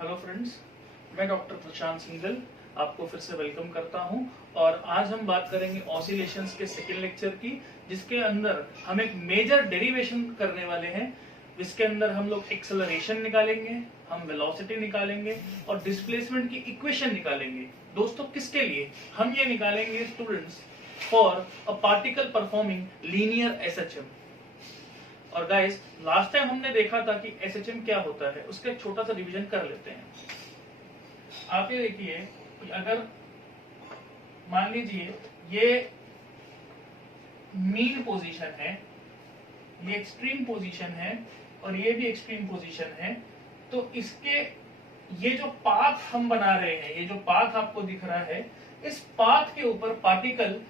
Hello friends, मैं doctor प्रशांत सिंघल आपको फिर से वेलकम करता हूं। और आज हम बात करेंगे ऑसिलेशंस के सेकेंड लेक्चर की, जिसके अंदर हम एक मेजर डेरिवेशन करने वाले हैं। जिसके अंदर हम लोग एक्सेलरेशन निकालेंगे, हम वेलोसिटी निकालेंगे और डिस्प्लेसमेंट की इक्वेशन निकालेंगे। दोस्तों किसके लिए हम ये निकालेंगे? Students, for a particle performing linear SHM. और गाइस, लास्ट टाइम हमने देखा था कि एसएचएम क्या होता है, उसका एक छोटा सा रिवीजन कर लेते हैं। आप ये देखिए, अगर मान लीजिए ये मीन पोजीशन है, ये एक्सट्रीम पोजीशन है और ये भी एक्सट्रीम पोजीशन है, तो इसके ये जो पाथ हम बना रहे हैं, ये जो पाथ आपको दिख रहा है, इस पाथ के ऊपर पार्टिकल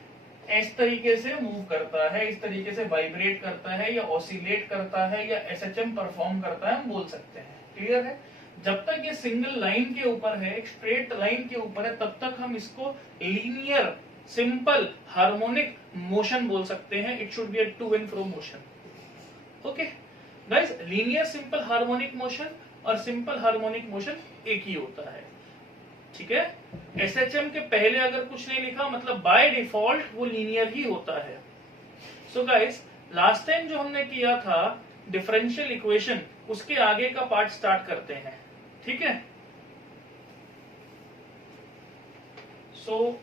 इस तरीके से मूव करता है, इस तरीके से वाइब्रेट करता है या ऑसिलेट करता है या एसएचएम परफॉर्म करता है, हम बोल सकते हैं। क्लियर है? जब तक ये सिंगल लाइन के ऊपर है, एक स्ट्रेट लाइन के ऊपर है, तब तक हम इसको लीनियर सिंपल हार्मोनिक मोशन बोल सकते हैं। It should be a to and fro motion. Okay guys, linear simple harmonic motion और सिंपल हार्मोनिक मोशन एक ही होता है। ठीक है? एसएचएम के पहले अगर कुछ नहीं लिखा, मतलब बाय डिफॉल्ट वो लीनियर ही होता है। सो गाइस, लास्ट टाइम जो हमने किया था डिफरेंशियल इक्वेशन, उसके आगे का पार्ट स्टार्ट करते हैं। ठीक है? सो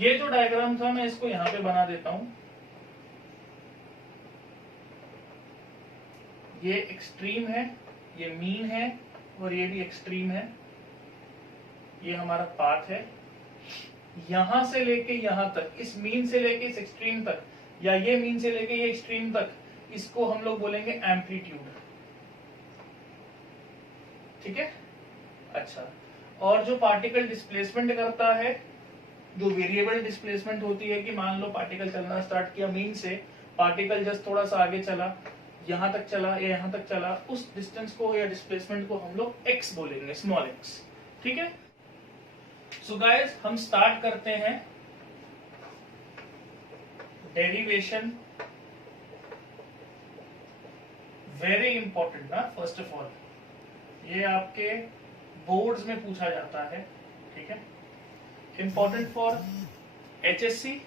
ये जो डायग्राम था, मैं इसको यहां पे बना देता हूं। ये एक्सट्रीम है, ये मीन है और ये भी एक्सट्रीम है। ये हमारा पाथ है, यहां से लेके यहां तक, इस मीन से लेके इस एक्सट्रीम तक, या ये मीन से लेके ये एक्सट्रीम तक, इसको हम लोग बोलेंगे एम्पलीट्यूड। ठीक है? अच्छा, और जो पार्टिकल डिस्प्लेसमेंट करता है, जो वेरिएबल डिस्प्लेसमेंट होती है कि मान लो पार्टिकल चलना स्टार्ट किया मीन से, पार्टिकल जस्ट थोड़ा सा आगे चला, यहां तक चला या यहां तक चला, उस डिस्टेंस को या डिस्प्लेसमेंट को हम लोग एक्स बोलेंगे, स्मॉल एक्स। ठीक है? सो गाइस, हम स्टार्ट करते हैं डेरिवेशन। वेरी इंपॉर्टेंट ना, फर्स्ट ऑफ ऑल ये आपके बोर्ड्स में पूछा जाता है। ठीक है? इंपॉर्टेंट फॉर एचएससी,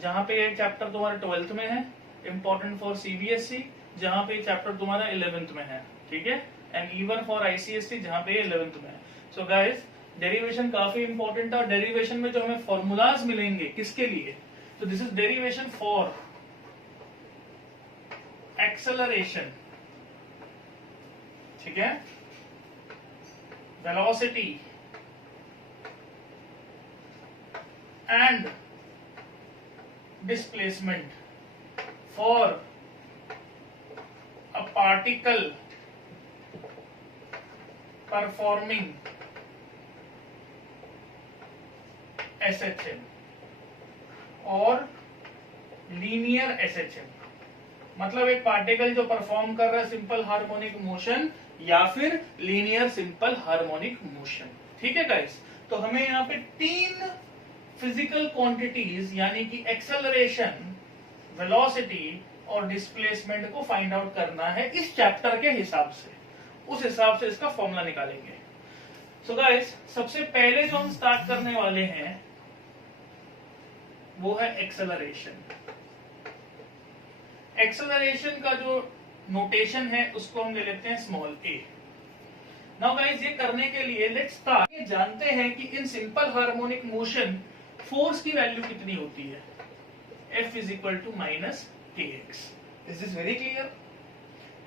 जहां पे ये चैप्टर तुम्हारे 12th में है। इंपॉर्टेंट फॉर सीबीएसई, जहां पे चैप्टर तुम्हारा 11th में है। ठीक है? एंड इवन फॉर आईसीएससी, जहां पे 11th में है। सो गाइस, डेरिवेशन काफी इंपॉर्टेंट है। और डेरिवेशन में जो हमें फॉर्मूलाज मिलेंगे, किसके लिए? तो this is derivation for acceleration. ठीक है? Velocity and displacement for a particle performing SHM और लीनियर एसएचएम। मतलब एक पार्टिकल जो परफॉर्म कर रहा है सिंपल हार्मोनिक मोशन या फिर लीनियर सिंपल हार्मोनिक मोशन। ठीक है गाइस? तो हमें यहाँ पे 3 फिजिकल क्वांटिटीज यानी कि एक्सेलरेशन, वेलोसिटी और डिस्प्लेसमेंट को फाइंड आउट करना है इस चैप्टर के हिसाब से। उस हिसाब से इसका फॉर्मूला निकालेंगे। सो गाइस, सबसे पहले जो हम स्टार्ट करने वाले हैं वो है एक्सेलरेशन। एक्सेलरेशन का जो नोटेशन है उसको हम ले लेते हैं स्मॉल ए। नाउ गाइस, ये करने के लिए लेट्स स्टार्ट। ये जानते हैं कि in simple harmonic motion force की वैल्यू कितनी होती है? F is equal to minus के X. Is this very clear?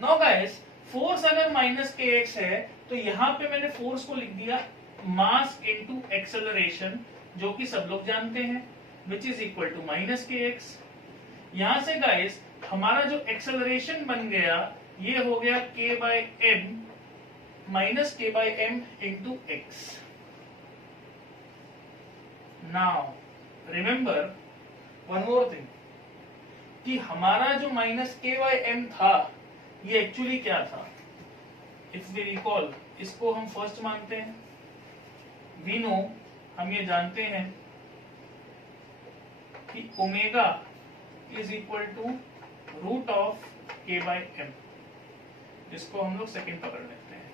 Now guys, force अगर माइनस के एक्स है, तो यहां पे मैंने फोर्स को लिख दिया मास इनटू एक्सेलरेशन, जो कि सब लोग जानते हैं, which is equal to minus के एक्स। यहां से गाइस, हमारा जो एक्सेलरेशन बन गया, ये हो गया k by m minus k by m into x. Now remember one more thing, कि हमारा जो माइनस के बाय एम था, ये एक्चुअली क्या था? इफ वी रिकॉल, इसको हम फर्स्ट मानते हैं। वी नो, हम ये जानते हैं कि omega is equal to root of k by m, इसको हम लोग सेकेंड पकड़ लेते हैं।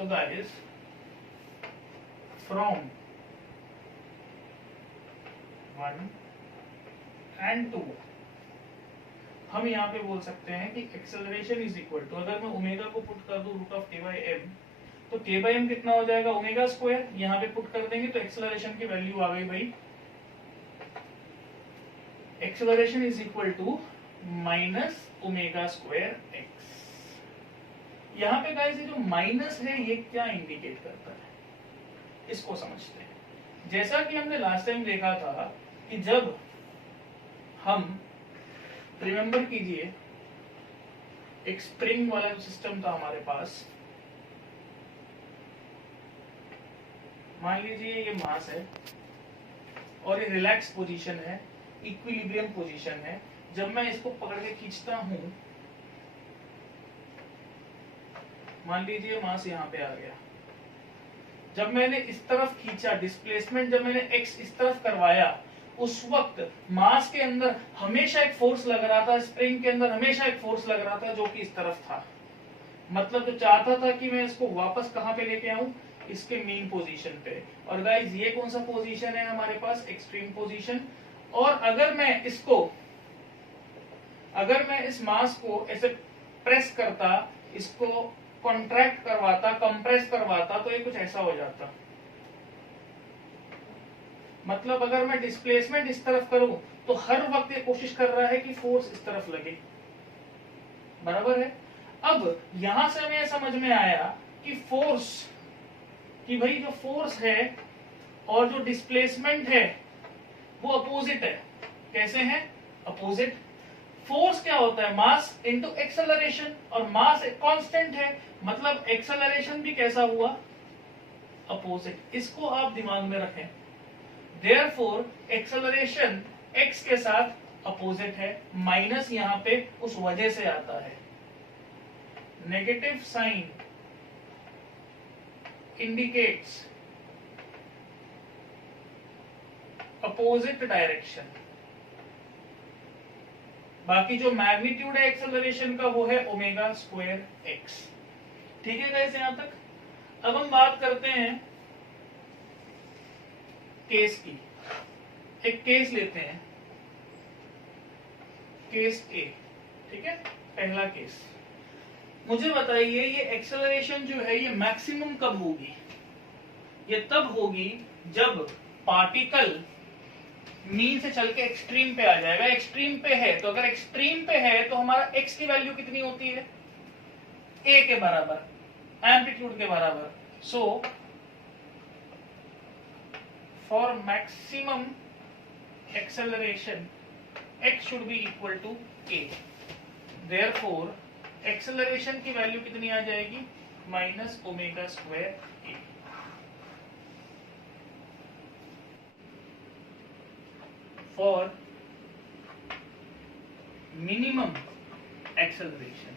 So guys, from 1 and 2 हम यहाँ पे बोल सकते हैं कि एक्सेलरेशन इज इक्वल टू, अगर मैं ओमेगा को पुट कर दूं root of k by m, तो k बाई m कितना हो जाएगा ओमेगा स्क्वायर, यहाँ पे पुट कर देंगे तो एक्सेलरेशन की वैल्यू आ गई भाई, acceleration is equal to minus omega square x। यहाँ पे गाइस ये जो माइनस है ये क्या इंडिकेट करता है, इसको समझते हैं। जैसा कि हमने लास्ट टाइम देखा था कि जब हम, रिमेंबर कीजिए, एक स्प्रिंग वाला जो सिस्टम था हमारे पास, मान लीजिए ये मास है और ये रिलैक्स पोजीशन है, इक्विलिब्रियम पोजीशन है। जब मैं इसको पकड़ के खींचता हूं, मान लीजिए मास यहाँ पे आ गया, जब मैंने इस तरफ खींचा, डिस्प्लेसमेंट जब मैंने x इस तरफ करवाया, उस वक्त मास के अंदर हमेशा एक फोर्स लग रहा था, स्प्रिंग के अंदर हमेशा एक फोर्स लग रहा था जो कि इस तरफ था। मतलब जो चाहता था कि मैं इसको वापस कहां पे लेके आऊं, इसके मीन पोजीशन पे। और गाइस ये कौन सा पोजीशन है हमारे पास, एक्सट्रीम पोजीशन। और अगर मैं इस मास को ऐसे प्रेस करता, इसको कॉन्ट्रैक्ट करवाता, कंप्रेस करवाता, तो ये कुछ ऐसा हो जाता। मतलब अगर मैं डिस्प्लेसमेंट इस तरफ करूं तो हर वक्त ये कोशिश कर रहा है कि फोर्स इस तरफ लगे, बराबर है। अब यहां से हमें समझ में आया कि भाई जो फोर्स है और जो डिस्प्लेसमेंट है वो अपोजिट है। कैसे है अपोजिट? फोर्स क्या होता है, मास इनटू एक्सेलरेशन, और मास एक कांस्टेंट है, मतलब एक्सेलरेशन भी कैसा हुआ, अपोजिट। इसको आप दिमाग में रखें। देयरफॉर एक्सेलरेशन x के साथ अपोजिट है, माइनस यहां पे उस वजह से आता है। Negative sign indicates opposite direction. बाकी जो मैग्नीट्यूड है एक्सेलरेशन का वो है ओमेगा स्क्वायर x। ठीक है गाइस यहां तक। अब हम बात करते हैं केस की। एक केस लेते हैं, केस A, ठीक है, पहला केस। मुझे बताइए ये एक्सेलरेशन जो है ये मैक्सिमम कब होगी? ये तब होगी जब पार्टिकल मीन से चल के एक्सट्रीम पे आ जाएगा। एक्सट्रीम पे है तो अगर एक्सट्रीम पे है तो हमारा x की वैल्यू कितनी होती है, a के बराबर, एम्पलीट्यूड के बराबर। So for maximum acceleration x should be equal to a. Therefore acceleration की वैल्यू कितनी आ जाएगी, minus omega square a। For minimum acceleration,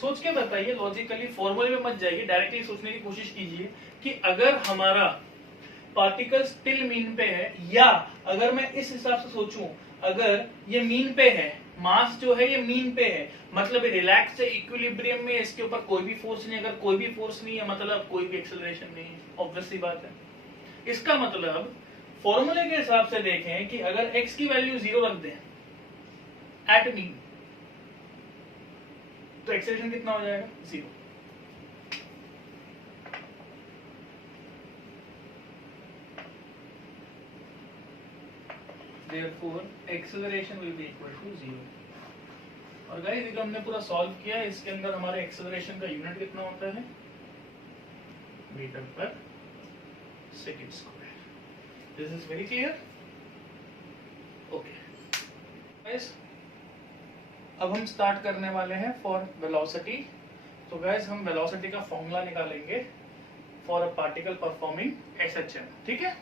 सोच के बताइए, लॉजिकली फॉर्मूले में मत जाइए, डायरेक्टली सोचने की कोशिश कीजिए कि अगर हमारा पार्टिकल स्टिल मीन पे है, या अगर मैं इस हिसाब से सोचूं, अगर ये मीन पे है, मास जो है ये मीन पे है, मतलब रिलैक्स है, इक्विलिब्रियम में, इसके ऊपर कोई भी फोर्स नहीं। अगर कोई भी फोर्स नहीं है मतलब कोई भी एक्सेलरेशन नहीं है, ऑब्वियस सी बात है। इसका मतलब फॉर्मूले के हिसाब से देखें कि अगर x की वैल्यू 0 रख दें एट मीन, तो एक्सेलरेशन कितना हो जाएगा, 0। Therefore acceleration will be equal to 0। और गाइस ये जो हमने पूरा सॉल्व किया है, इसके अंदर हमारे एक्सेलरेशन का यूनिट कितना होता है, मीटर पर second square. This is very clear, okay guys. अब हम स्टार्ट करने वाले हैं फॉर वेलोसिटी। तो गाइस हम वेलोसिटी का फॉर्मूला निकालेंगे for a particle performing SHM, ठीक है।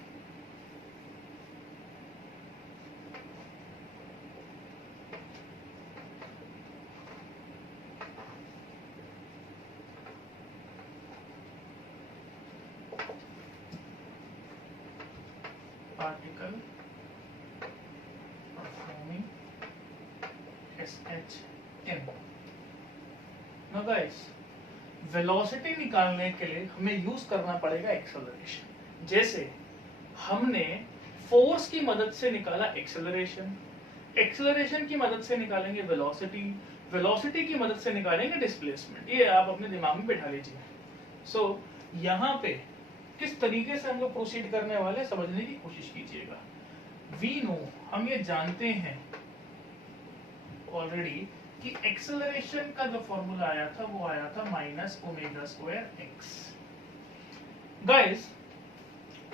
Particle performing SHM। Now guys, velocity निकालने के लिए हमें यूज करना पड़ेगा एक्सेलरेशन। जैसे हमने फोर्स की मदद से निकाला एक्सेलरेशन, एक्सेलरेशन की मदद से निकालेंगे वेलोसिटी, वेलोसिटी की मदद से निकालेंगे डिस्प्लेसमेंट। ये आप अपने दिमाग में बैठा लीजिए। सो यहाँ पे किस तरीके से हम लोग प्रोसीड करने वाले समझने की कोशिश कीजिएगा। वी नो, हम ये जानते हैं ऑलरेडी कि एक्सेलरेशन का जो फॉर्मूला आया था वो आया था minus omega square x. Guys,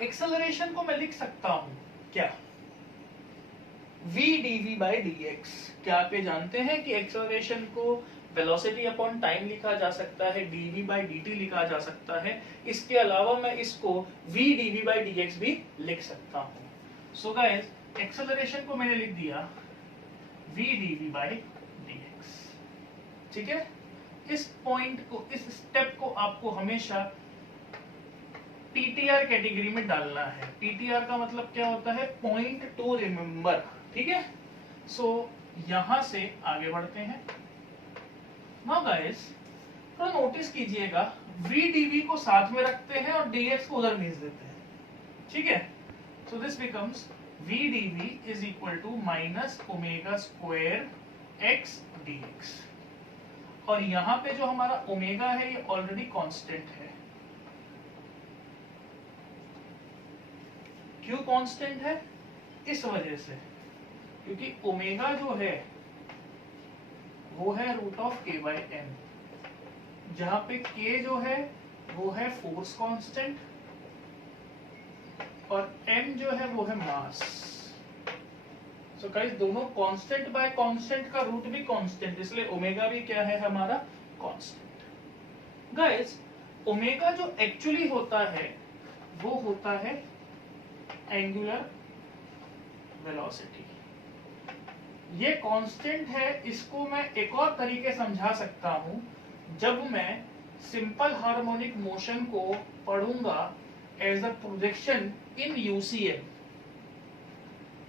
acceleration को मैं लिख सकता हूं क्या, v dv by dx। क्या आप ये जानते हैं कि एक्सेलरेशन को वेलोसिटी अपॉन टाइम लिखा जा सकता है, dv by dt लिखा जा सकता है। इसके अलावा मैं इसको v dv by dx भी लिख सकता हूं। सो गाइस, एक्सेलरेशन को मैंने लिख दिया v dv by dx। ठीक है, इस पॉइंट को, इस स्टेप को आपको हमेशा पीटीआर कैटेगरी में डालना है। पीटीआर का मतलब क्या होता है, पॉइंट टू रिमेंबर। ठीक है, सो यहां से आगे बढ़ते हैं। नाउ गाइस, थोड़ा नोटिस कीजिएगा, v dv को साथ में रखते हैं और dx को उधर भेज देते हैं। ठीक है, so this becomes v dv is equal to minus omega square x dx। और यहां पे जो हमारा ओमेगा है ये ऑलरेडी कांस्टेंट है। क्यों कांस्टेंट है? इस वजह से क्योंकि ओमेगा जो है वो है root of k by m, जहां पे k जो है वो है फोर्स कांस्टेंट और m जो है वो है मास। सो गाइस, दोनों कांस्टेंट बाय कांस्टेंट का रूट भी कांस्टेंट, इसलिए ओमेगा भी क्या है हमारा, कांस्टेंट। गाइस, ओमेगा जो एक्चुअली होता है वो होता है एंगुलर वेलोसिटी। ये कांस्टेंट है, इसको मैं एक और तरीके समझा सकता हूं। जब मैं सिंपल हार्मोनिक मोशन को पढ़ूंगा as a projection in UCM,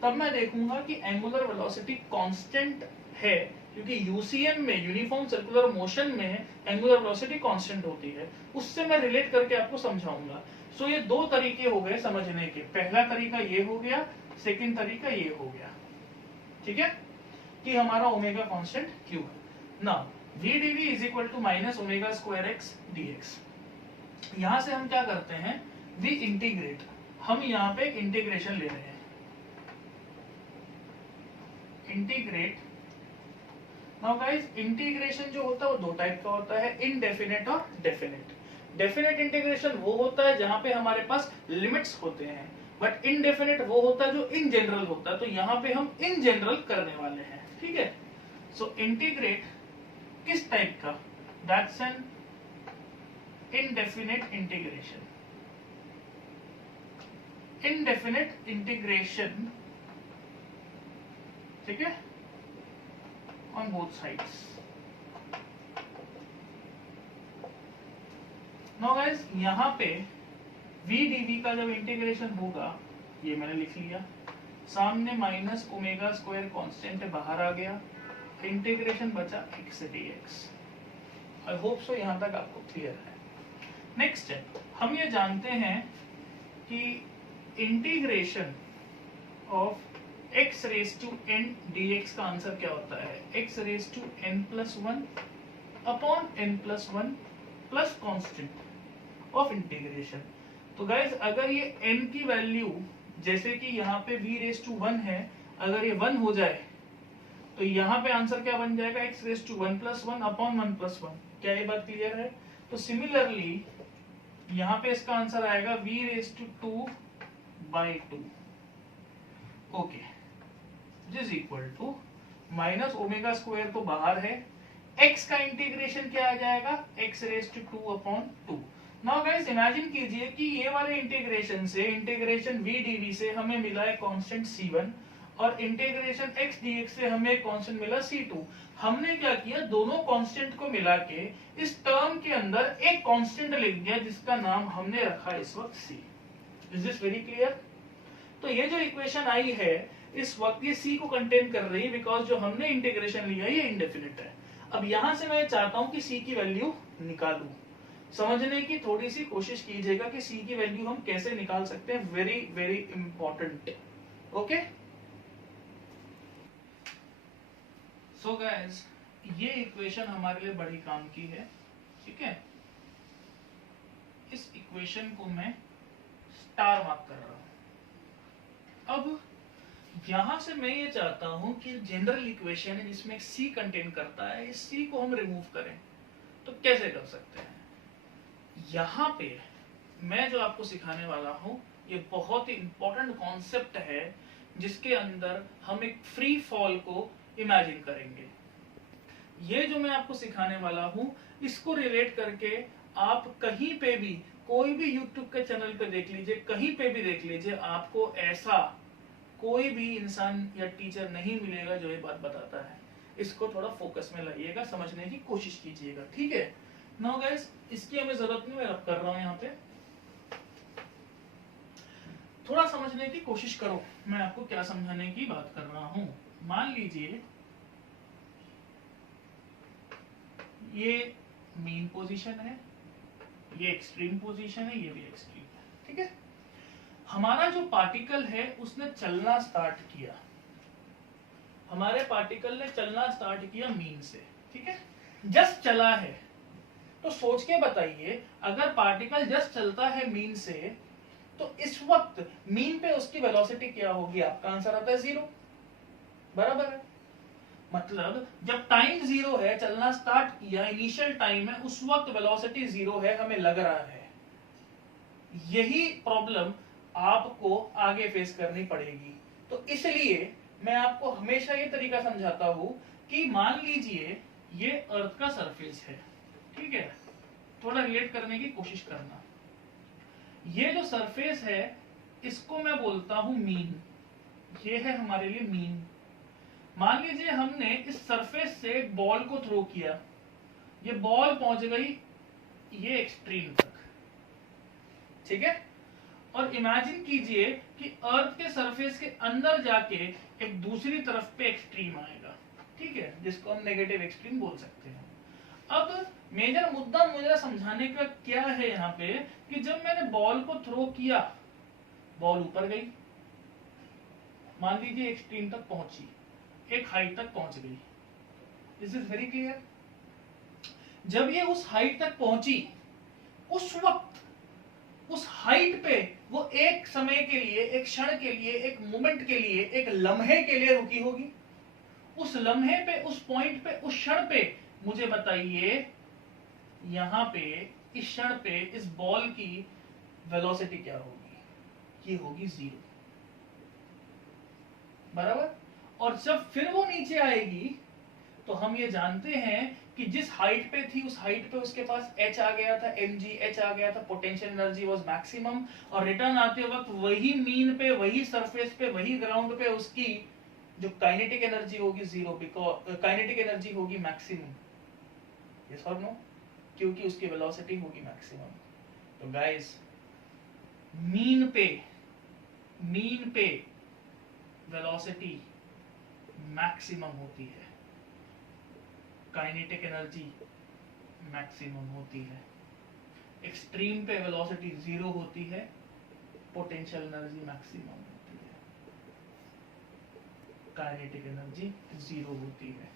तब मैं देखूंगा कि एंगुलर वेलोसिटी कांस्टेंट है, क्योंकि यूसीएम में, यूनिफॉर्म सर्कुलर मोशन में एंगुलर वेलोसिटी कांस्टेंट होती है। उससे मैं रिलेट करके आपको समझाऊंगा। सो ये दो तरीके हो गए समझने के। पहला तरीका ये हो गया, सेकंड तरीका ये हो गया। ठीक है, कि हमारा ओमेगा कांस्टेंट क्यों है। Now v dv is equal to minus omega square x dx। यहां से हम क्या करते हैं, वी इंटीग्रेट। हम यहाँ पे एक इंटीग्रेशन ले रहे हैं। इंटीग्रेट। नाउ गाइस, इंटीग्रेशन जो होता है वो दो टाइप का होता है, इनडेफिनेट और डेफिनेट। डेफिनेट इंटीग्रेशन वो होता है जहां पे हमारे पास लिमिट्स होते हैं, बट इनडेफिनेट वो होता है जो इन जनरल होता है। तो यहाँ पे हम इन जनरल करने वाले हैं। ठीक है, सो इंटीग्रेट किस टाइप का, that's an indefinite integration. Indefinite integration, ठीक है, on both sides. Now guys, यहाँ पे v dv का जब इंटीग्रेशन होगा, ये मैंने लिख लिया, सामने माइनस ओमेगा स्क्वायर कांस्टेंट बाहर आ गया, इंटीग्रेशन बचा x dx। I hope so यहाँ तक आपको क्लियर है। नेक्स्ट स्टेप, हम ये जानते हैं कि integration of x raise to n dx का आंसर क्या होता है, x raise to n plus 1 upon n plus 1 plus constant of integration. तो गाइज, अगर ये n की वैल्यू, जैसे कि यहाँ पे v रेज टू 1 है, अगर ये 1 हो जाए तो यहाँ पे आंसर क्या बन जाएगा, x raise to 1 plus 1 upon 1 plus 1। क्या ये बात क्लियर है? तो सिमिलरली यहाँ पे इसका आंसर आएगा v raise to 2 by 2। Okay, is equal to minus omega square तो बाहर है, x का इंटीग्रेशन क्या आ जाएगा, x raise to 2 upon 2। Now guys, imagine कीजिए कि ये वाले इंटीग्रेशन से, इंटीग्रेशन v dv से हमें मिला है कांस्टेंट c1 और इंटीग्रेशन x dx से हमें एक कांस्टेंट मिला c2। हमने क्या किया, दोनों कांस्टेंट को मिला के इस टर्म के अंदर एक कांस्टेंट लिख दिया जिसका नाम हमने रखा इस वक्त c। Is this very clear? तो ये जो इक्वेशन आई है इस वक्त ये c को कंटेन कर रही है, बिकॉज जो हमने इंटीग्रेशन लिया ये इंडेफिनिट है। अब यहां से मैं चाहता हूं कि c की वैल्यू निकालूं। समझने की थोड़ी सी कोशिश कीजिएगा कि सी की वैल्यू हम कैसे निकाल सकते हैं, very very important. Okay, so guys ये इक्वेशन हमारे लिए बड़ी काम की है, ठीक है। इस इक्वेशन को मैं स्टार मार्क कर रहा हूं। अब यहां से मैं ये चाहता हूं कि जनरल इक्वेशन है जिसमें सी कंटेन करता है, इस सी को हम रिमूव करें, तो कैसे कर सकते हैं। यहां पे मैं जो आपको सिखाने वाला हूं ये बहुत ही इंपॉर्टेंट कॉन्सेप्ट है, जिसके अंदर हम एक फ्री फॉल को इमेजिन करेंगे। ये जो मैं आपको सिखाने वाला हूं इसको रिलेट करके आप कहीं पे भी कोई भी यूट्यूब के चैनल पे देख लीजिए, कहीं पे भी देख लीजिए, आपको ऐसा कोई भी इंसान या टीचर नहीं मिलेगा जो ये बात बताता है। इसको थोड़ा फोकस में लाइएगा, समझने की कोशिश कीजिएगा, ठीक है। नाउ गाइस इसकी हमें जरूरत नहीं, मैं रब कर रहा हूं यहाँ पे। थोड़ा समझने की कोशिश करो मैं आपको क्या समझाने की बात कर रहा हूं। मान लीजिए ये मीन पोजीशन है, ये एक्सट्रीम पोजीशन है, ये भी एक्सट्रीम है, ठीक है। हमारा जो पार्टिकल है उसने चलना स्टार्ट किया, हमारे पार्टिकल ने चलना स्टार्ट किया मीन से, ठीक है। जस्ट चला है, तो सोच के बताइए अगर पार्टिकल जस्ट चलता है मीन से, तो इस वक्त मीन पे उसकी वेलोसिटी क्या होगी, आपका आंसर आता है 0, बराबर है। मतलब जब टाइम 0 है, चलना स्टार्ट किया, इनिशियल टाइम है, उस वक्त वेलोसिटी 0 है, हमें लग रहा है। यही प्रॉब्लम आपको आगे फेस करनी पड़ेगी। तो इसलिए मैं आपको हमेशा ये तरीका समझाता हूं कि मान लीजिए ये अर्थ का सरफेस है, ठीक है। थोड़ा रिलेट करने की कोशिश करना। ये जो सरफेस है इसको मैं बोलता हूं मीन, ये है हमारे लिए मीन। मान लीजिए हमने इस सरफेस से एक बॉल को थ्रो किया, ये बॉल पहुंच गई ये एक्सट्रीम तक, ठीक है। और इमेजिन कीजिए कि अर्थ के सरफेस के अंदर जाके एक दूसरी तरफ पे एक्सट्रीम आएगा, ठीक है, जिसको हम नेगेटिव एक्सट्रीम बोल सकते हैं। अब मेजर मुद्दा मुझे समझाने का क्या है यहाँ पे कि जब मैंने बॉल को थ्रो किया, बॉल ऊपर गई, मान लीजिए एक्सट्रीम तक पहुंची, एक हाइट तक पहुंच गई। This is very clear. जब ये उस हाइट तक पहुंची, उस वक्त उस हाइट पे वो एक समय के लिए, एक क्षण के लिए, एक मोमेंट के लिए, एक लम्हे के लिए रुकी होगी। उस लम्हे पे, उस पॉइंट पे, उस क्षण पे मुझे बताइए यहां पे इस क्षण पे इस बॉल की वेलोसिटी क्या होगी, ये होगी 0, बराबर। और जब फिर वो नीचे आएगी तो हम ये जानते हैं कि जिस हाइट पे थी उस हाइट पे उसके पास h आ गया था, mg h आ गया था, पोटेंशियल एनर्जी वाज मैक्सिमम। और रिटर्न आते वक्त वही मीन पे, वही सरफेस पे, वही ग्राउंड पे उसकी जो काइनेटिक एनर्जी होगी 0, बिकॉज काइनेटिक एनर्जी होगी मैक्सिमम, यस और नो, क्योंकि उसकी वेलोसिटी होगी मैक्सिमम। तो गाइस मीन पे वेलोसिटी मैक्सिमम होती है, काइनेटिक एनर्जी मैक्सिमम होती है, एक्सट्रीम पे वेलोसिटी 0 होती है, पोटेंशियल एनर्जी मैक्सिमम होती है, काइनेटिक एनर्जी 0 होती है।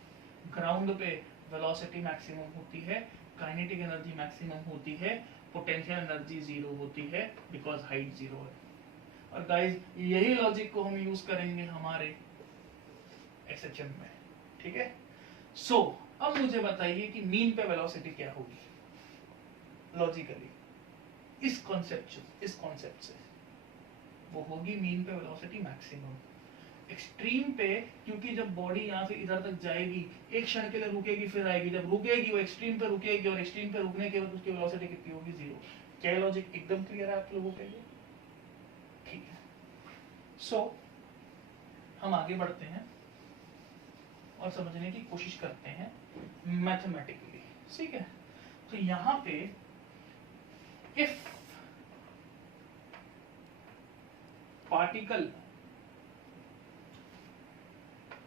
ग्राउंड पे वेलोसिटी मैक्सिमम होती है, काइनेटिक एनर्जी मैक्सिमम होती है, पोटेंशियल एनर्जी 0 होती है, बिकॉज हाइट 0 है। और गाइस यही लॉजिक को हम यूज करेंगे हमारे एक्सएचएम में, ठीक है। सो अब मुझे बताइए कि मीन पे वेलोसिटी क्या होगी लॉजिकली, इस कॉन्सेप्ट से वो होगी मीन पे वेलोसिटी मैक्सिमम। एक्सट्रीम पे क्योंकि जब बॉडी यहाँ से इधर तक जाएगी, एक क्षण के लिए रुकेगी, फिर आएगी, जब रुकेगी वो एक्सट्रीम पे रुकेगी, और एक्सट्रीम पे रुकने के बाद उसकी वेलोसिटी कितनी होगी 0। क्या लॉजिक एकदम क्लियर है आप लोगों के लिए, ठीक है। सो हम आगे बढ़ते हैं और समझने की कोशिश करते हैं मैथमेटिकली, ठीक है। तो यहां पे if particle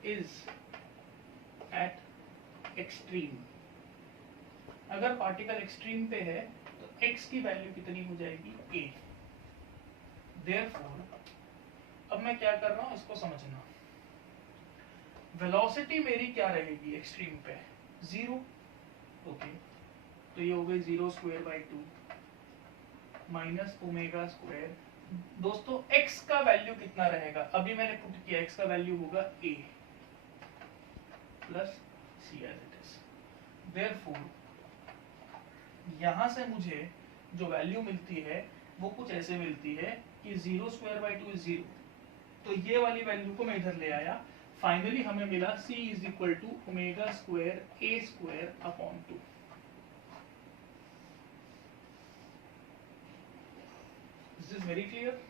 is eight extreme, अगर पार्टिकल एक्सट्रीम पे है x की वैल्यू कितनी हो जाएगी a। देयरफॉर अब मैं क्या कर रहा हूं इसको समझना। वेलोसिटी मेरी क्या रहेगी एक्सट्रीम पे 0। ओके तो ये हो गई 0 square by 2 minus omega square. दोस्तों x का वैल्यू कितना रहेगा, अभी मैंने पुट किया x का वैल्यू होगा a plus c as it is. Therefore यहां से मुझे जो वैल्यू मिलती है वो कुछ ऐसे मिलती है कि 0 स्क्वायर बाई 2 इज 0, तो ये वाली वैल्यू को मैं इधर ले आया। फाइनली हमें मिला c is equal to omega square a square upon 2। This is very clear.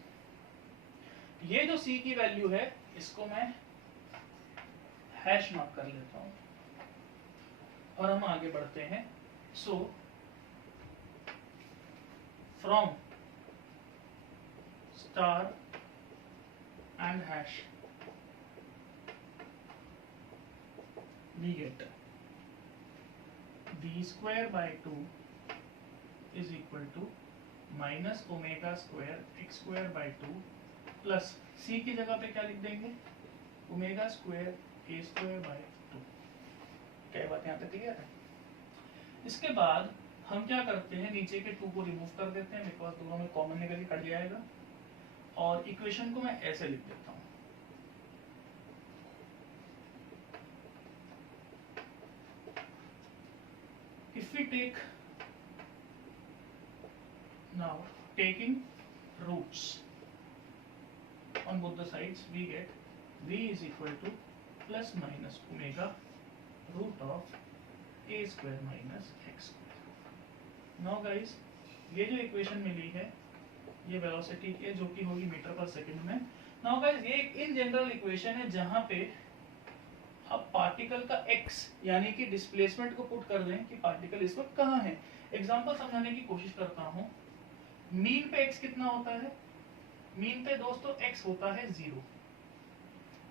ये जो c की वैल्यू है इसको मैं हैश मार्क कर लेता हूं और हम आगे बढ़ते हैं। So from star and hash we get b square by 2 is equal to minus omega square x square by 2 plus c की जगह पे क्या लिख देंगे omega square a square by 2। क्या बात यहाँ पे क्लियर है। इसके बाद हम क्या करते हैं, नीचे के 2 को रिमूव कर देते हैं बिकॉज दोनों में कॉमन निकल के कट जाएगा, और इक्वेशन को मैं ऐसे लिख देता हूँ। If we take now taking roots on both the sides, we get v is equal to plus minus omega root of a square minus x square। Now guys ये जो इक्वेशन मिली है ये वेलोसिटी की है जो कि होगी मीटर पर सेकंड में। Now guys ये एक इन जनरल इक्वेशन है जहां पे अब पार्टिकल का x यानी कि डिस्प्लेसमेंट को पुट कर दें कि पार्टिकल इस वक्त कहाँ है। एग्जांपल समझाने की कोशिश करता हूं। मीन पे x कितना होता है, मीन पे दोस्तों x होता है 0।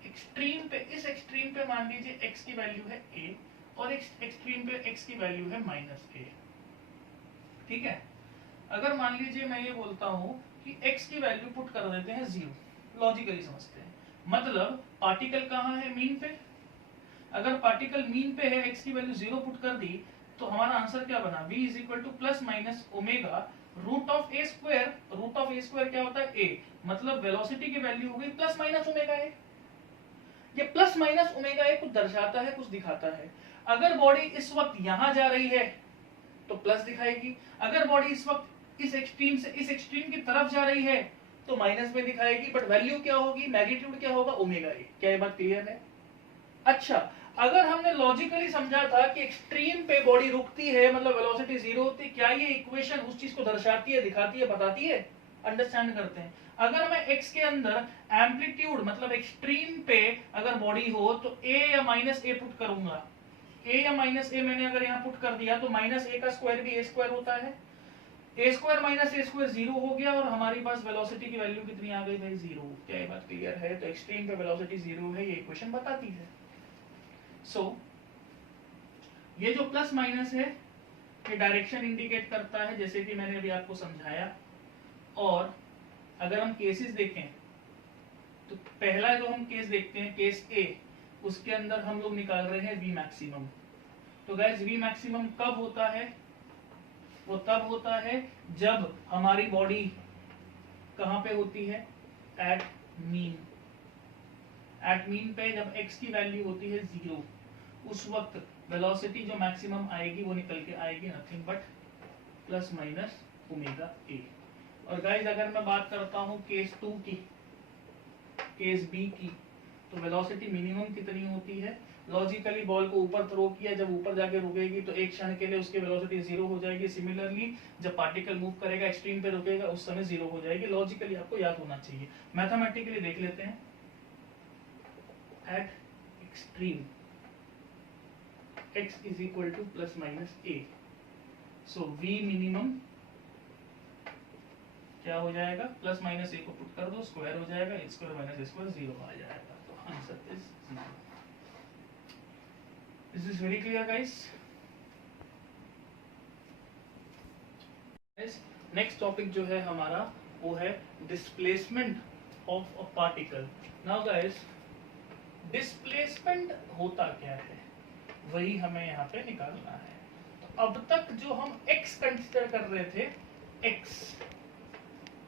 एक्सट्रीम पे, इस एक्सट्रीम पे मान लीजिए x की वैल्यू है a और एक्सट्रीम पे x की वैल्यू है माइनस a। ठीक है, अगर मान लीजिए मैं ये बोलता हूं कि x की वैल्यू पुट कर देते हैं 0, लॉजिकली समझते हैं, मतलब पार्टिकल कहाँ है मीन पे। अगर पार्टिकल मीन पे है x की वैल्यू 0 पुट कर दी तो हमारा आंसर क्या बना v is equal to plus minus omega root of a square. Root of a square क्या होता है a, मतलब वेलोसिटी की वैल्यू हो गई प्लस माइनस ओमेगा a। ये प्लस माइनस ओमेगा a कुछ दर्शाता है कुछ दिखाता है। अगर बॉडी इस वक्त यहां जा रही है तो प्लस दिखाएगी, अगर बॉडी इस वक्त इस एक्सट्रीम से इस एक्सट्रीम की तरफ जा रही है तो माइनस में दिखाएगी, बट वैल्यू क्या होगी, मैग्नीट्यूड क्या होगा ओमेगा a। क्या ये बात क्लियर है। अच्छा, अगर हमने लॉजिकली समझा था कि एक्सट्रीम पे बॉडी रुकती है मतलब वेलोसिटी 0 होती है, क्या ये इक्वेशन उस चीज को दर्शाती है, दिखाती है, बताती है। अंडरस्टैंड करते हैं। अगर मैं x के अंदर एम्पलीट्यूड मतलब एक्सट्रीम पे अगर बॉडी हो तो a या माइनस a पुट करूंगा। a या माइनस a मैंने अगर यहाँ पुट कर दिया तो माइनस a का स्क्वायर भी a स्क्वायर होता है, a square minus a square 0 हो गया और हमारे पास वेलोसिटी की वैल्यू कितनी आ गई भाई 0। क्या ये बात क्लियर है। तो एक्सट्रीम पे वेलोसिटी 0 है, ये इक्वेशन बताती है। सो ये जो प्लस माइनस है ये डायरेक्शन इंडिकेट करता है जैसे कि मैंने अभी आपको समझाया। और अगर हम केसेस देखें तो पहला जो हम केस देखते हैं केस ए, उसके अंदर हम लोग निकाल रहे हैं वी मैक्सिमम। तो गाइस वी मैक्सिमम कब होता है, वो तब होता है जब हमारी बॉडी कहां पे होती है, एट मीन। एट मीन पे जब x की वैल्यू होती है 0 उस वक्त वेलोसिटी जो मैक्सिमम आएगी वो निकल के आएगी nothing but plus minus omega a। और गाइस अगर मैं बात करता हूं केस 2 की, केस बी की, तो वेलोसिटी मिनिमम कितनी होती है। लॉजिकली बॉल को ऊपर थ्रो किया, जब ऊपर जाके रुकेगी तो एक क्षण के लिए उसकी वेलोसिटी 0 हो जाएगी। सिमिलरली जब पार्टिकल मूव करेगा एक्सट्रीम पे रुकेगा उस समय 0 हो जाएगी। लॉजिकली आपको याद होना चाहिए। मैथमेटिकली देख लेते हैं। Eight extreme x is equal to plus minus a, so v minimum क्या हो जाएगा, प्लस माइनस a को पुट कर दो स्क्वायर हो जाएगा, a square minus a square 0 आ जाएगा। तो answer is 0। Is this very clear guys? Next topic जो है हमारा वो है displacement of a particle. Now guys, displacement होता क्या है वही हमें यहाँ पे निकालना है। तो अब तक जो हम x कंसीडर कर रहे थे, x,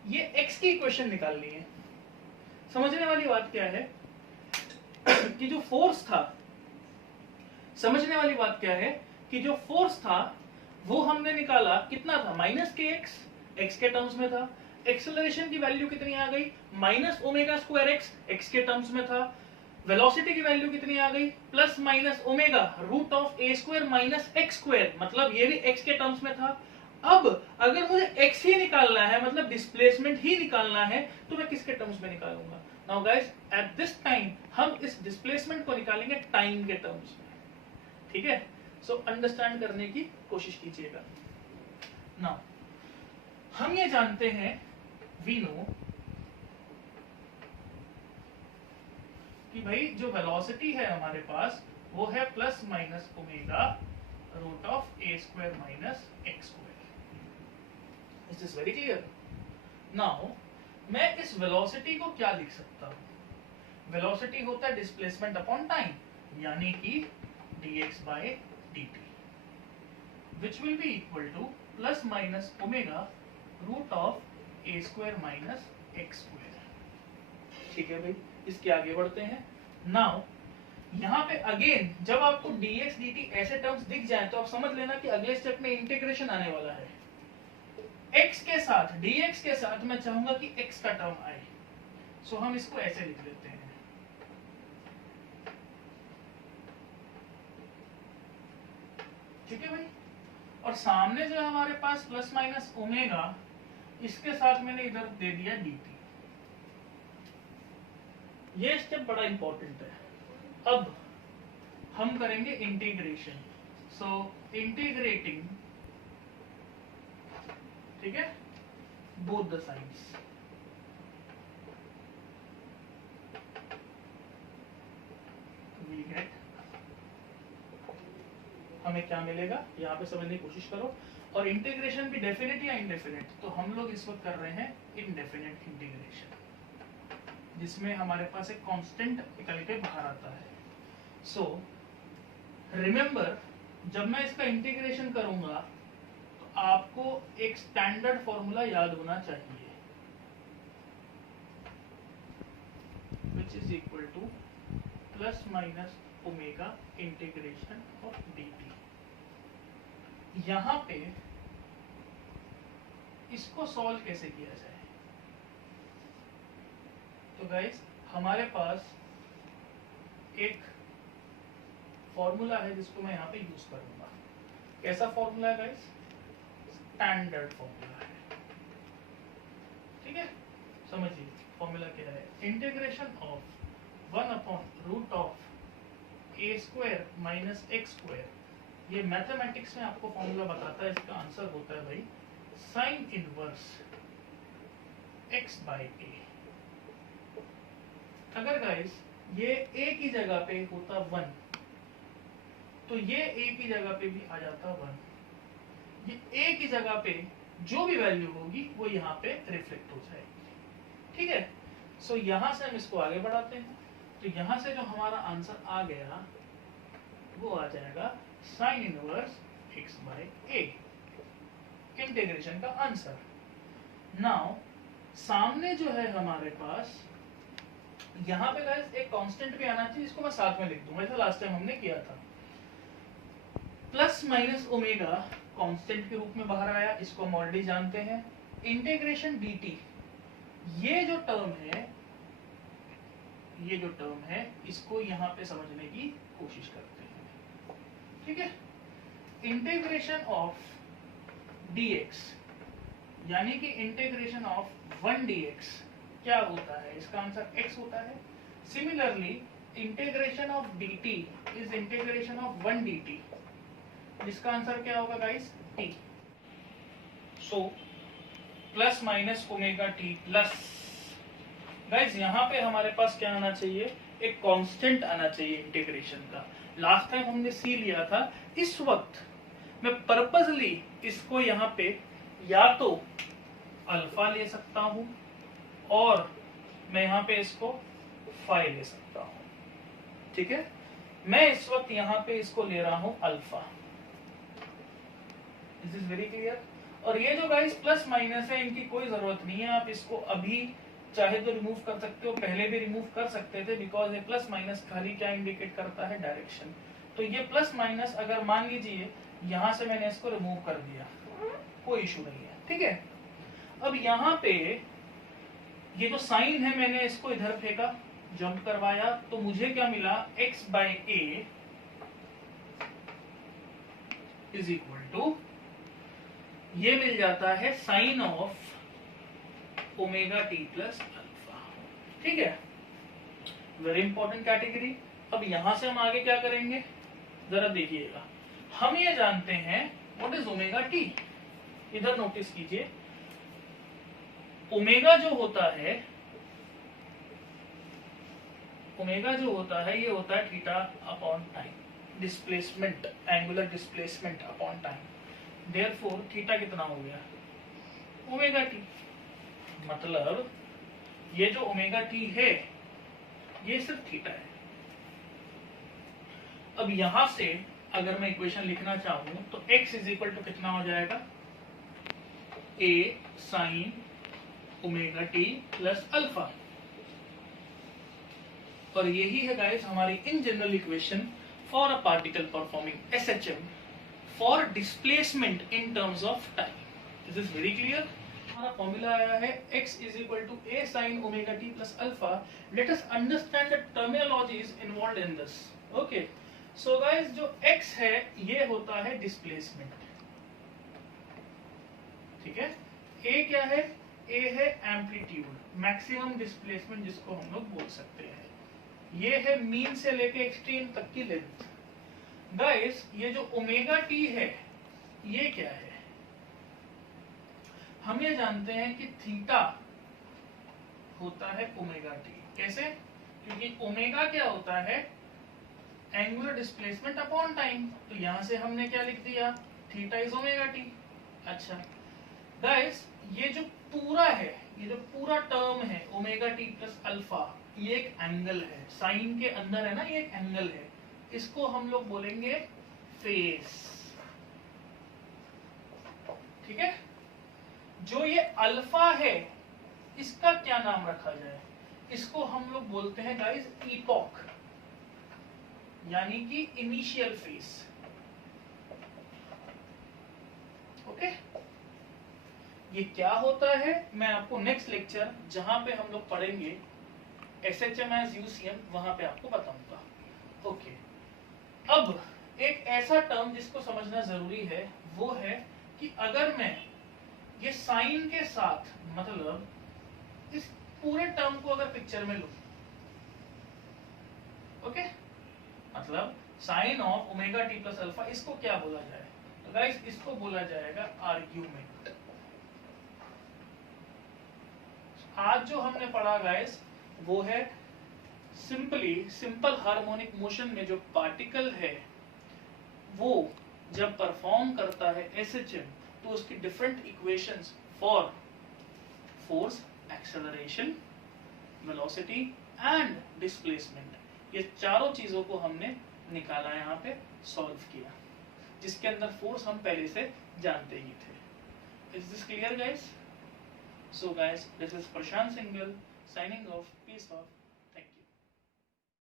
ये x की इक्वेशन निकालनी है। समझने वाली बात क्या है कि जो फोर्स था, समझने वाली बात क्या है कि जो फोर्स था वो हमने निकाला, कितना था, माइनस के एक्स, एक्स के टर्म्स में था। एक्सेलरेशन की वैल्यू कितनी आ गई, minus omega square x, x के टर्म्स में था। वेलोसिटी की वैल्यू कितनी आ गई, plus minus omega root of a square minus x square, मतलब ये भी एक्स के टर्म्स में था। अब अगर मुझे एक्स ही निकालना है, मतलब डिस्प्लेसमेंट ही निकालना है, तो मैं किसके टर्म्स में निकालूंगा। Now guys, at this time हम इस डिस्प्लेसमेंट को निकालेंगे टाइम के टर्म्स में, ठीक है। सो अंडरस्टैंड करने की कोशिश कीजिएगा। नाउ हम ये जानते हैं, वी नो, कि भाई जो वेलोसिटी है हमारे पास वो है plus minus omega root of a square minus x square. Is this very clear. Now मैं इस वेलोसिटी को क्या लिख सकता हूं, वेलोसिटी होता है डिस्प्लेसमेंट अपॉन टाइम, यानी कि dx by dt, which will be equal to plus minus omega root of a square minus x square। ठीक है भाई, इसके आगे बढ़ते हैं। नाउ यहाँ पे अगेन जब आपको dx dt ऐसे टर्म्स दिख जाए तो आप समझ लेना कि अगले स्टेप में इंटीग्रेशन आने वाला है। x के साथ, dx के साथ मैं चाहूंगा कि x का टर्म आए, सो हम इसको ऐसे लिख लेते हैं, ठीक है भाई। और सामने जो है हमारे पास प्लस माइनस ओमेगा, इसके साथ मैंने इधर दे दिया dt। ये स्टेप बड़ा इंपॉर्टेंट है। अब हम करेंगे इंटीग्रेशन, सो इंटीग्रेटिंग, ठीक है, both the sides. We get, हमें क्या मिलेगा यहाँ पे समझने की कोशिश करो। और इंटीग्रेशन भी डेफिनेट या इनडेफिनेट, तो हम लोग इस वक्त कर रहे हैं इनडेफिनेट इंटीग्रेशन, जिसमें हमारे पास एक कांस्टेंट निकल के बाहर आता है। सो रिमेंबर, जब मैं इसका इंटीग्रेशन करूंगा तो आपको एक स्टैंडर्ड फॉर्मूला याद होना चाहिए, विच is equal to plus minus omega integration of dt। यहां पे इसको सॉल्व कैसे किया जाए, तो गाइस हमारे पास एक फॉर्मूला है जिसको मैं यहाँ पे यूज करूंगा। कैसा फॉर्मूला है गाइस, स्टैंडर्ड फॉर्मूला है, ठीक है। समझिए फॉर्मूला क्या है, integration of 1 upon root of a square minus x square. ये मैथमेटिक्स में आपको फॉर्मूला बताता है, इसका आंसर होता है भाई साइन इनवर्स x बाई ए। अगर गाइस ये a की जगह पे होता 1, तो ये a की जगह पे भी आ जाता 1। ये a की जगह पे जो भी वैल्यू होगी वो यहाँ पे रिफ्लेक्ट हो जाएगी, ठीक है। सो यहां से हम इसको आगे बढ़ाते हैं, तो यहां से जो हमारा आंसर आ गया वो आ जाएगा sine inverse x by A, integration का आंसर। नाउ सामने जो है हमारे पास, यहाँ पे गाइस एक कांस्टेंट भी आना चाहिए, इसको मैं साथ में लिख दूंगा, ऐसा लास्ट टाइम हमने किया था। प्लस माइनस ओमेगा कांस्टेंट के रूप में बाहर आया, इसको हम ऑलरेडी जानते हैं। इंटीग्रेशन dt, ये जो टर्म है, इसको यहाँ पे समझने की कोशिश करते हैं, ठीक है। इंटीग्रेशन ऑफ dx, यानी कि इंटीग्रेशन ऑफ 1 dx क्या होता है, इसका आंसर x होता है। Similarly integration of dt is integration of 1 dt, जिसका आंसर क्या होगा guys, t। So plus minus omega t plus, guys यहाँ पे हमारे पास क्या आना चाहिए, एक कांस्टेंट आना चाहिए इंटीग्रेशन का। लास्ट टाइम हमने c लिया था, इस वक्त मैं पर्पसली इसको यहाँ पे या तो अल्फा ले सकता हूं और मैं यहां पे इसको फाई ले सकता हूं। ठीक है, मैं इस वक्त यहां पे इसको ले रहा हूं alpha. This is very clear. और ये जो गाइस प्लस माइनस है इनकी कोई जरूरत नहीं है, आप इसको अभी चाहे तो रिमूव कर सकते हो, पहले भी रिमूव कर सकते थे, बिकॉज ये प्लस माइनस खाली क्या इंडिकेट करता है, डायरेक्शन। तो ये प्लस माइनस अगर मान लीजिए यहां से मैंने इसको रिमूव कर दिया, कोई इशू नहीं है। ठीक है, अब यहाँ पे ये जो साइन है मैंने इसको इधर फेंका, जंप करवाया, तो मुझे क्या मिला, x by a is equal to, ये मिल जाता है sine of omega t plus alpha. ठीक है, वेरी इंपॉर्टेंट कैटेगरी। अब यहां से हम आगे क्या करेंगे, जरा देखिएगा। हम ये जानते हैं व्हाट इज ओमेगा टी। इधर नोटिस कीजिए, ओमेगा जो होता है, ओमेगा जो होता है ये होता है theta upon time, displacement, angular displacement upon time. Therefore theta कितना हो गया, ओमेगा टी। मतलब ये जो ओमेगा टी है ये सिर्फ थीटा है। अब यहां से अगर मैं इक्वेशन लिखना चाहूं तो x इज इक्वल टू कितना हो जाएगा, a sine omega t plus alpha. और यही है गाइस हमारी in general equation for a particle performing SHM for displacement in terms of time. This is very clear. हमारा फॉर्मूला आया है x is equal to a sine omega t plus alpha. Let us understand the terminologies involved in this. Okay, so guys जो x है ये होता है displacement. ठीक है, a क्या है, a है एम्पलीट्यूड, मैक्सिमम डिस्प्लेसमेंट जिसको हम लोग बोल सकते हैं। ये है मीन से लेके एक्सट्रीम तक की लेंथ। गाइस ये जो ओमेगा टी है ये क्या है, हम ये जानते हैं कि थीटा होता है ओमेगा टी। कैसे, क्योंकि ओमेगा क्या होता है, एंगुलर डिस्प्लेसमेंट अपॉन टाइम। तो यहां से हमने क्या लिख दिया, थीटा इज ओमेगा टी। अच्छा गाइस ये जो पूरा है, ये जो पूरा टर्म है ओमेगा टी प्लस अल्फा, ये एक एंगल है, साइन के अंदर है ना, ये एक एंगल है, इसको हम लोग बोलेंगे फेस। ठीक है, जो ये अल्फा है इसका क्या नाम रखा जाए, इसको हम लोग बोलते हैं गाइस इपॉक, यानी कि इनिशियल फेस। ओके, ये क्या होता है मैं आपको नेक्स्ट लेक्चर जहां पे हम लोग पढ़ेंगे SHM एज UCM वहां पे आपको बताऊंगा। ओके, अब एक ऐसा टर्म जिसको समझना जरूरी है वो है कि अगर मैं ये साइन के साथ, मतलब इस पूरे टर्म को अगर पिक्चर में लूं, ओके, मतलब sine of omega t plus alpha, इसको क्या बोला जाए, तो गाइस इसको बोला जाएगा आर्ग्यूमेंट। आज जो हमने पढ़ा गाइस वो है सिंपल हार्मोनिक मोशन में जो पार्टिकल है वो जब परफॉर्म करता है SHM तो उसकी different equations for force, acceleration, velocity and displacement, ये चारों चीजों को हमने निकाला, यहाँ पे सॉल्व किया, जिसके अंदर फोर्स हम पहले से जानते ही थे। Is this clear guys? So guys, this is Prashant Singhal signing off. Peace off.